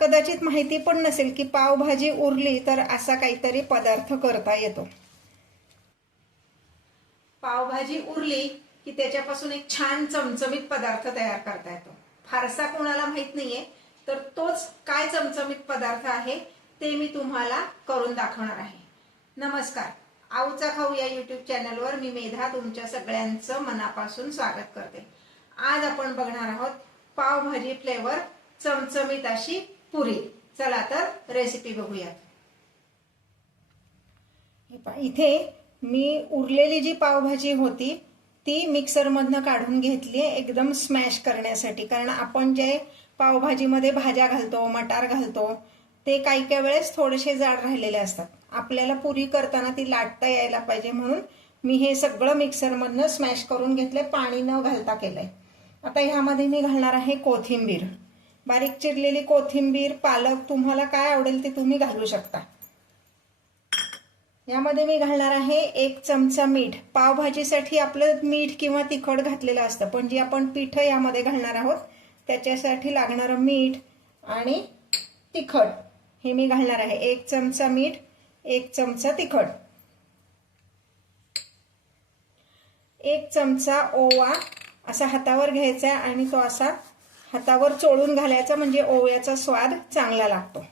कदाचित माहिती पण नसेल की पावभाजी उरली तर असा काहीतरी पदार्थ करता येतो। पावभाजी उरली की त्याच्यापासून एक छान चमचमीत पदार्थ तयार करता येतो। फारसा कोणाला माहित नाहीये, तर तोच काय चमचमीत पदार्थ आहे ते मी तुम्हाला करून दाखवणार आहे। नमस्कार, आऊचा खाऊ या यूट्यूब चॅनलवर मी मेधा तुमच्या सगळ्यांचं मनापासून स्वागत करते। आज आपण बघणार आहोत पावभाजी फ्लेवर चमचमीत अशी पुरी। चला तर रेसिपी बघूया। इथे मी उरलेली जी पावभाजी होती ती मिक्सर मधनं काढून घेतली एकदम स्मॅश करण्यासाठी, कारण आपण जे पावभाजीमध्ये भाज्या घालतो, मटार घालतो ते काही काही वेळेस थोडेसे जाड राहिलेले असतात। आपल्याला पुरी करताना ती लाटता यायला पाहिजे म्हणून मी हे सगळं मिक्सर मधनं स्मॅश करून घेतले, पाणी न घालता केलंय। आता ह्यामध्ये मी घालणार आहे कोथिंबीर, बारीक चिरलेली कोथिंबीर, पालक, तुम्हाला काय आवडेल ते तुम्ही घालू शकता। यामध्ये मी घालणार आहे 1 चमचा मीठ। पावभाजीसाठी आपलं मीठ किंवा तिखट घातलेलं असतं, पण जी आपण पीठ यामध्ये घालणार आहोत त्याच्यासाठी लागणारं मीठ आणि तिखट हे मी घालणार आहे। 1 चमचा मीठ, 1 चमचा तिखट, 1 चमचा ओवा असा हातावर घ्यायचा आणि तो असा हातावर चोळून घालायचा, म्हणजे ओव्याचा स्वाद चांगला लागतो।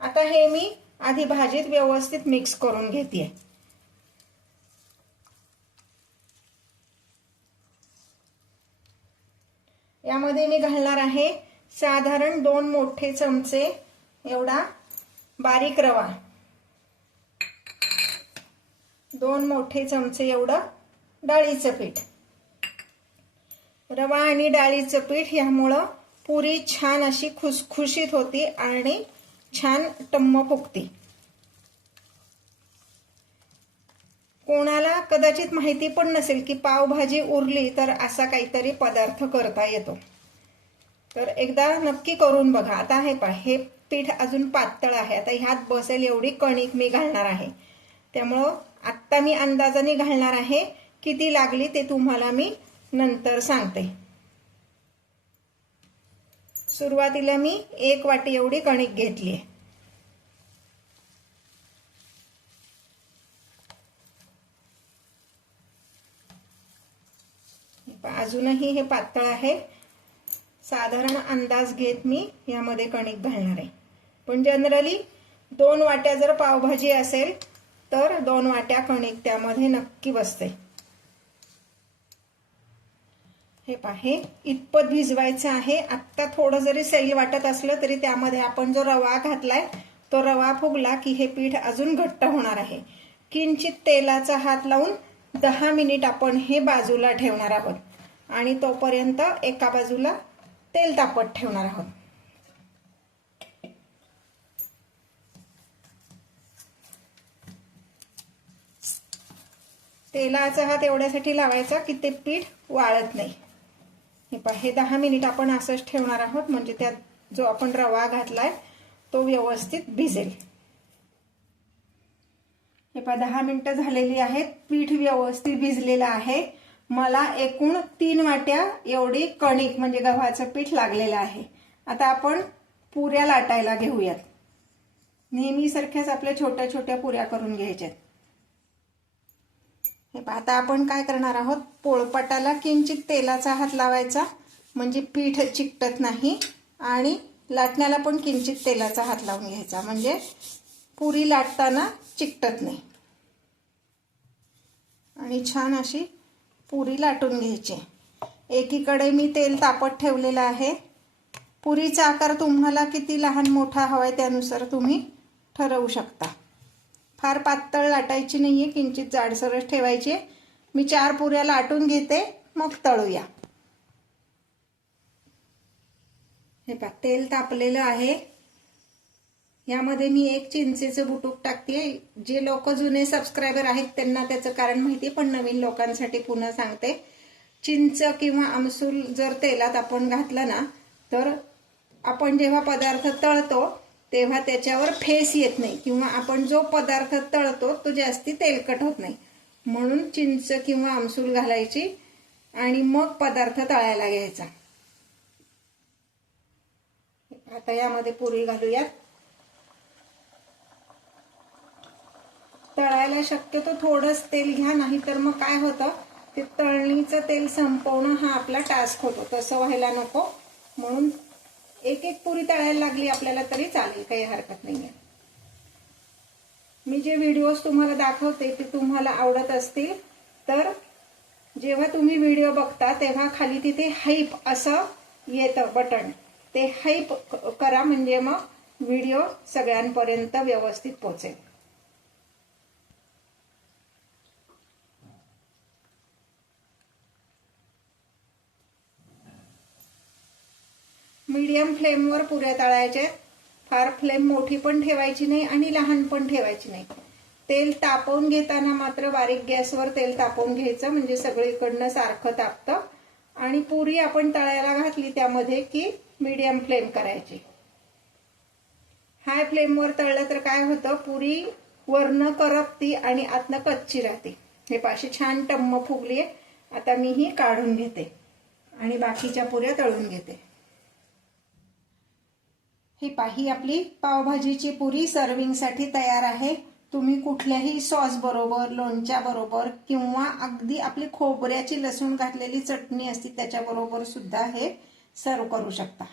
आता हे मी आधी भाजीत व्यवस्थित मिक्स करून घेते। यामध्ये मी घालणार आहे साधारण 2 मोठे चमचे एवढा बारीक रवा, 2 मोठे चमचे एवढं डाळीचं पीठ। रवा आणि डाळीचं पीठ यामुळं पुरी छान अशी खुसखुशीत होती आणि छान टम्म फुगती। कोणाला कदाचित माहिती पण नसेल की पावभाजी उरली तर असा काहीतरी पदार्थ करता येतो, तर एकदा नक्की करून बघा। आता हे पीठ अजून पातळ आहे, आता ह्यात बसेल एवढी कणिक मी घालणार आहे, त्यामुळं आत्ता मी अंदाजाने घालणार आहे। किती लागली ते तुम्हाला मी नंतर सांगते। सुरुवातीला मी 1 वाटी एवढी कणिक घेतली। अजूनही हे पातळ आहे, साधारण अंदाज घेत मी यामध्ये कणिक घालणार आहे, पण जनरली 2 वाट्या जर पावभाजी असेल तर 2 वाट्या कणिक त्यामध्ये नक्की बसते। हे इतपत भिजवायचं आहे। आता थोडं जरी सैल वाटत असलं तरी त्यामध्ये आपण जो रवा घातलाय तो रवा फुगला की हे पीठ अजून घट्ट होणार आहे। किंचित तेलाचा हात लावून 10 मिनिट आपण हे बाजूला ठेवणार आहोत आणि तोपर्यंत एका बाजूला तेल तापत ठेवणार आहोत। तेलाचा हात एवढ्यासाठी लावायचा की ते पीठ वाळत नाही। हे 10 मिनिट आपण असंच ठेवणार आहोत, म्हणजे त्यात जो आपण रवा घातलाय तो व्यवस्थित भिजेल। हे 10 मिनिटं झालेली आहेत, पीठ व्यवस्थित भिजलेलं आहे। मला एकूण 3 वाट्या एवढी कणिक म्हणजे गव्हाचं पीठ लागलेलं आहे। आता आपण पुऱ्या लाटायला घेऊयात। नेहमी सारख्याच आपल्या छोट्या छोट्या पुऱ्या करून घ्यायच्यात। आता आपण काय करणार आहोत, पोळपाटाला किंचित तेलाचा हात लावायचा म्हणजे पीठ चिकटत नाही, आणि लाटण्याला पण किंचित तेलाचा हात लावून घ्यायचा म्हणजे पुरी लाटताना चिकटत नाही, आणि छान अशी पुरी लाटून घ्यायची। एकीकडे मी तेल तापत ठेवलेलं आहे। पुरीचा आकार तुम्हाला किती लहान मोठा हवाय त्यानुसार तुम्ही ठरवू शकता। फार पातळ लाटायची नाहीये, किंचित जाडसरच ठेवायची। मी 4 पुऱ्या लाटून घेते, मग तळूया। तेल तापलेलं आहे, यामध्ये मी 1 चिंचेचं बुटूक टाकते। जे लोक जुने सबस्क्रायबर आहेत त्यांना त्याचं कारण माहिती, पण नवीन लोकांसाठी पुन्हा सांगते। चिंच किंवा आमसूल जर तेलात आपण घातलं ना तर आपण जेव्हा पदार्थ तळतो तेव्हा त्याच्यावर फेस येत नाही, किंवा आपण जो पदार्थ तळतो तो जास्ती तेलकट होत नाही, म्हणून चिंच किंवा आमसूल घालायची आणि मग पदार्थ तळायला घ्यायचा। आता यामध्ये पुरी घालूयात. तळायला शक्यतो थोडंच तेल घ्या, नाही तर मग काय होतं, ते तळणीचं तेल संपवणं हा आपला टास्क होतो. तसं व्हायला नको, म्हणून एक एक पुरी तळायला लागली आपल्याला तरी चालेल, काही हरकत नाहीये. मी जे व्हिडिओज तुम्हाला दाखवते ते तुम्हाला आवडत असतील तर जेव्हा तुम्ही व्हिडिओ बघता तेव्हा खाली तिथे हाईप असं येतं बटन, ते हाईप करा, म्हणजे मग व्हिडिओ सगळ्यांपर्यंत व्यवस्थित पोहोचेल. मीडियम फ्लेमवर पुऱ्या तळायच्या. फार फ्लेम मोठी पण ठेवायची नाही आणि लहान पण ठेवायची नाही. तेल तापवून घेताना मात्र बारीक गॅसवर तेल तापवून घ्यायचं, म्हणजे सगळीकडनं सारखं तापतं. आणि पुरी आपण तळायला घातली त्यामध्ये की मीडियम फ्लेम करायची. हाय फ्लेमवर तळलं तर काय होतं, पुरी वरनं करपती आणि आतनं कच्ची राहते. हे पाशी छान टम्म फुगली आहे. आता मी ही काढून घेते आणि बाकीच्या पुऱ्या तळून घेते. ही पाही आपली पावभाजीची पुरी सर्विंगसाठी तयार आहे. तुम्ही कुठल्याही सॉस बरोबर, लोणच्या बरोबर किंवा अगदी आपली खोबऱ्याची लसूण घातलेली चटणी असते त्याच्याबरोबर सुद्धा हे सर्व करू शकता.